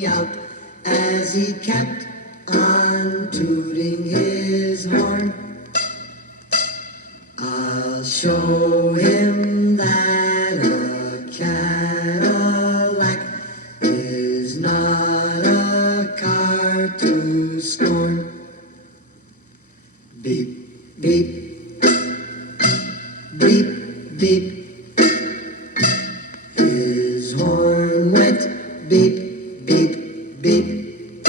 me out as he kept on tooting his horn. I'll show him that a Cadillac is not a car to scorn. Beep, beep, beep, beep. His horn went beep, beep, beep.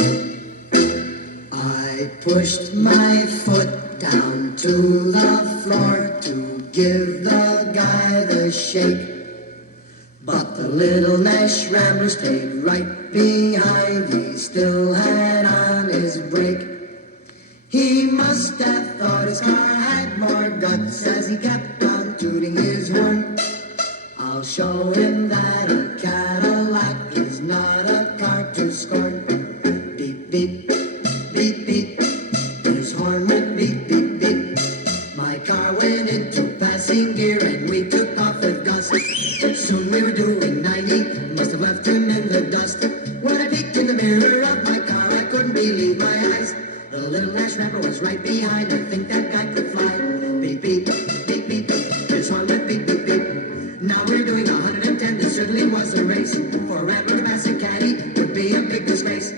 I pushed my foot down to the floor to give the guy the shake. But the little Nash Rambler stayed right behind. He still had on his brake. He must have thought his car had more guts as he kept on tooting his horn. I'll show him that a Cadillac is not a car to scorn. Beep, beep, beep, beep. His horn went beep, beep, beep. My car went into passing gear and we took off at dusk. Soon we were doing 90, must have left him in the dust. When I peeked in the mirror of my car, I couldn't believe my eyes. The little Nash Rambler was right behind. I think that guy could fly. Beep, beep, beep, beep, beep. His horn went beep, beep, beep. Now we're doing 110. This certainly was a race. For a Rambler to pass a caddy would be a big disgrace.